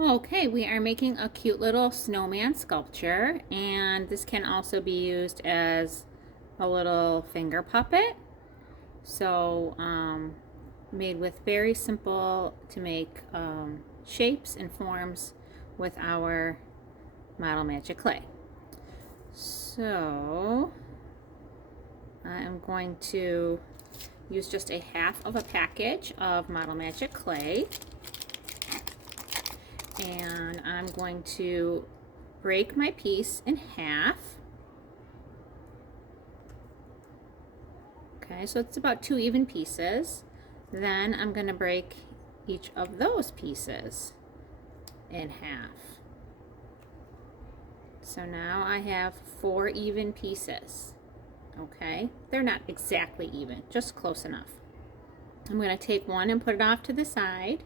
Okay, we are making a cute little snowman sculpture, and this can also be used as a little finger puppet. So, made with very simple to make shapes and forms with our Model Magic clay. So, I am going to use just a half of a package of Model Magic clay. And I'm going to break my piece in half. Okay, so it's about 2 even pieces. Then I'm going to break each of those pieces in half. So now I have 4 even pieces. Okay, they're not exactly even, just close enough. I'm going to take one and put it off to the side.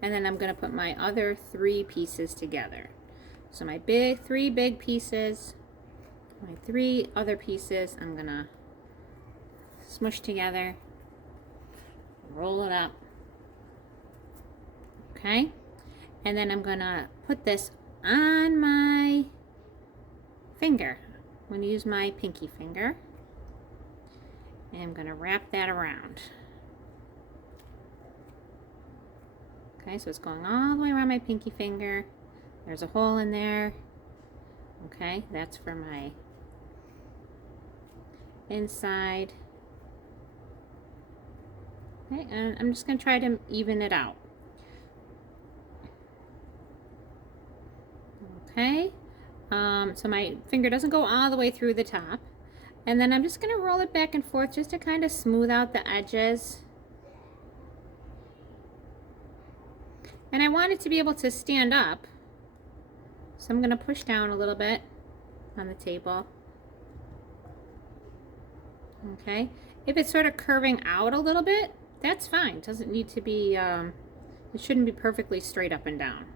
And then I'm going to put my other 3 pieces together. So my 3 big pieces, my 3 other pieces, I'm going to smush together, roll it up. Okay? And then I'm going to put this on my finger. I'm going to use my pinky finger. And I'm going to wrap that around. Okay, so it's going all the way around my pinky finger. There's a hole in there. Okay, that's for my inside. Okay, and I'm just going to try to even it out. Okay, so my finger doesn't go all the way through the top. And then I'm just going to roll it back and forth just to kind of smooth out the edges. And I want it to be able to stand up. So I'm going to push down a little bit on the table. Okay. If it's sort of curving out a little bit, that's fine. It doesn't need to be, it shouldn't be perfectly straight up and down.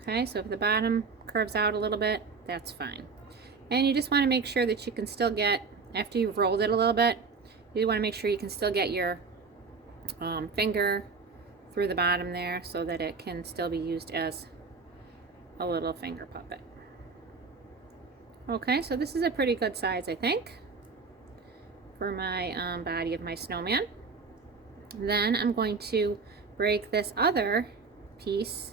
Okay, so if the bottom curves out a little bit, that's fine. And you just want to make sure that you can still get, after you've rolled it a little bit, you want to make sure you can still get your finger through the bottom there so that it can still be used as a little finger puppet. Okay, so this is a pretty good size, I think, for my body of my snowman. Then I'm going to break this other piece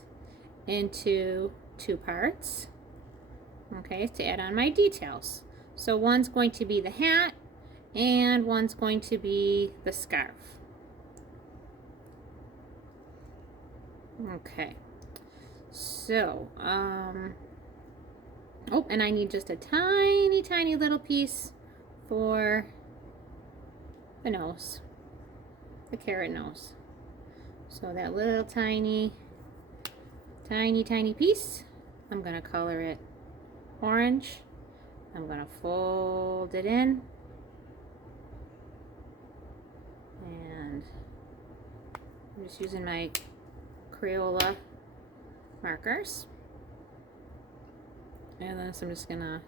into 2 parts, okay, to add on my details. So one's going to be the hat and one's going to be the scarf. Okay, so, oh, and I need just a tiny, tiny little piece for the nose, the carrot nose. So that little tiny, tiny, tiny piece, I'm going to color it orange. I'm going to fold it in. And I'm just using my Crayola markers. And then so I'm just gonna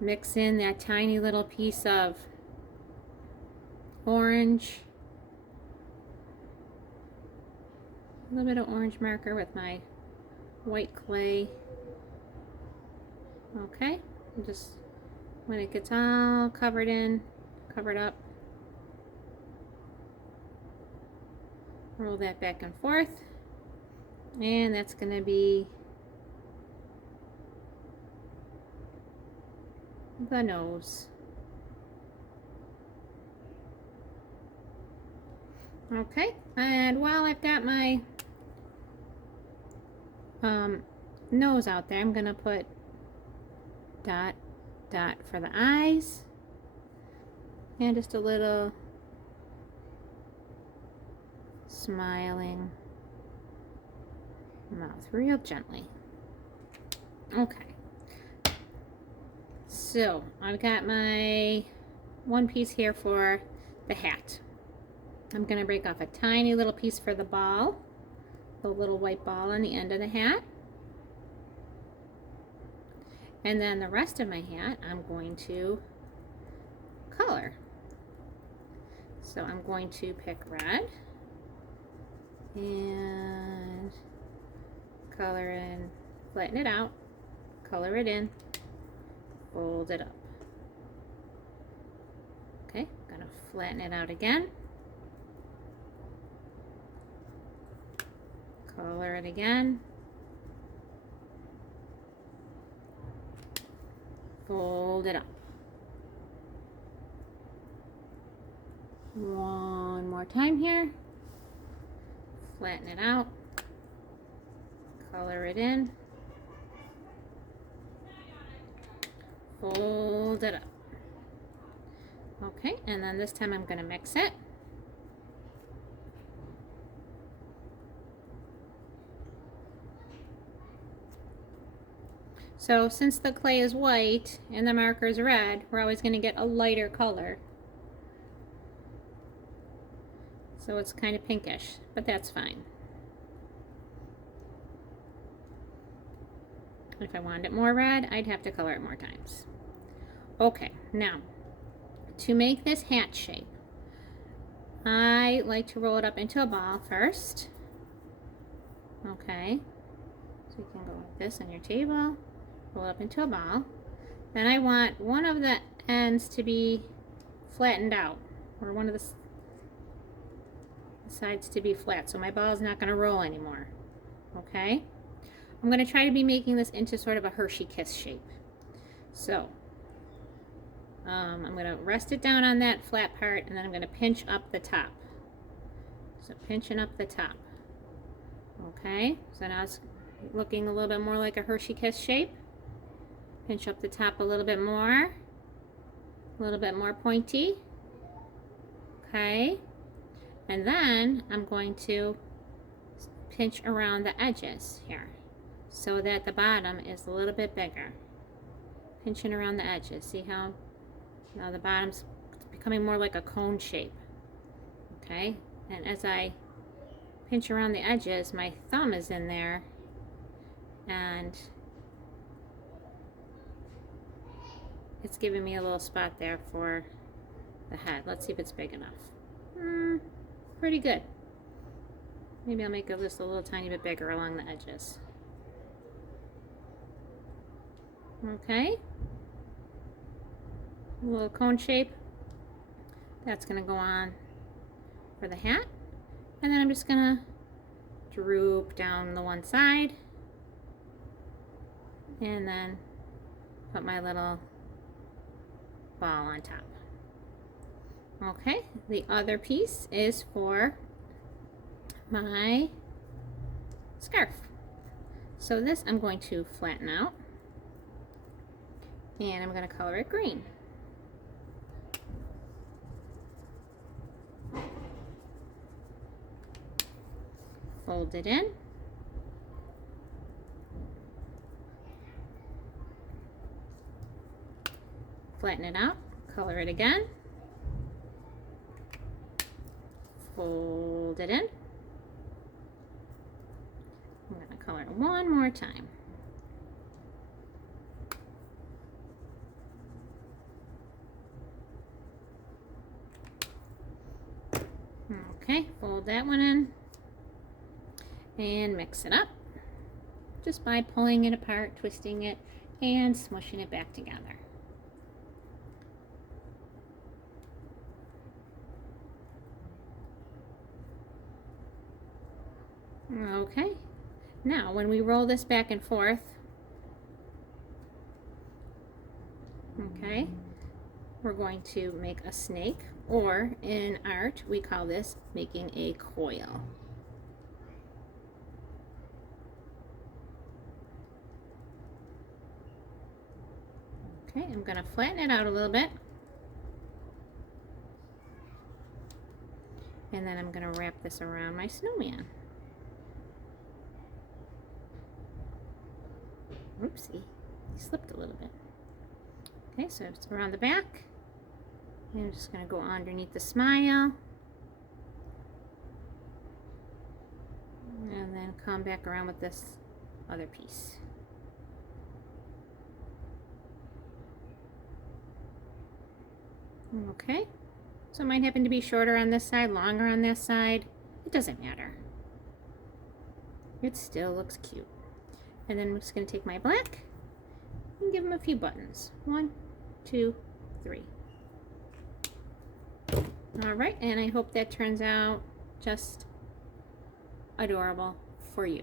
mix in that tiny little piece of orange, a little bit of orange marker with my white clay. Okay, and just when it gets all covered up, roll that back and forth. And that's going to be the nose. Okay, and while I've got my nose out there, I'm going to put dot, dot for the eyes. And just a little smiling mouth, real gently. Okay, so I've got my one piece here for the hat. I'm going to break off a tiny little piece for the ball, the little white ball on the end of the hat. And then the rest of my hat I'm going to color. So I'm going to pick red and color in, flatten it out, color it in, fold it up. Okay, gonna flatten it out again, color it again, fold it up. One more time here, flatten it out, color it in, fold it up. Okay, and then this time I'm going to mix it. So since the clay is white and the marker is red, we're always going to get a lighter color. So it's kind of pinkish, but that's fine. If I wanted it more red, I'd have to color it more times. Okay, now to make this hat shape, I like to roll it up into a ball first. Okay, so you can go like this on your table, roll it up into a ball. Then I want one of the ends to be flattened out, or one of the sides to be flat, so my ball is not going to roll anymore. Okay, I'm going to try to be making this into sort of a Hershey Kiss shape. So I'm going to rest it down on that flat part, and then I'm going to pinch up the top. So pinching up the top. Okay, so now it's looking a little bit more like a Hershey Kiss shape. Pinch up the top a little bit more pointy. Okay, and then I'm going to pinch around the edges here so that the bottom is a little bit bigger. Pinching around the edges. See how now the bottom's becoming more like a cone shape. Okay, and as I pinch around the edges, my thumb is in there, and it's giving me a little spot there for the head. Let's see if it's big enough. Pretty good. Maybe I'll make it just a little tiny bit bigger along the edges. Okay, a little cone shape. That's going to go on for the hat. And then I'm just going to droop down the one side and then put my little ball on top. Okay, the other piece is for my scarf. So this I'm going to flatten out, and I'm going to color it green. Fold it in. Flatten it out, color it again. Fold it in. I'm going to color it one more time. Okay, fold that one in and mix it up just by pulling it apart, twisting it, and smushing it back together. Okay, now when we roll this back and forth, okay, we're going to make a snake, or in art we call this making a coil. Okay, I'm going to flatten it out a little bit, and then I'm going to wrap this around my snowman. Oopsie, he slipped a little bit. Okay, so it's around the back. And I'm just going to go underneath the smile. And then come back around with this other piece. Okay, so it might happen to be shorter on this side, longer on this side. It doesn't matter. It still looks cute. And then I'm just going to take my black and give them a few buttons. 1, 2, 3. All right, and I hope that turns out just adorable for you.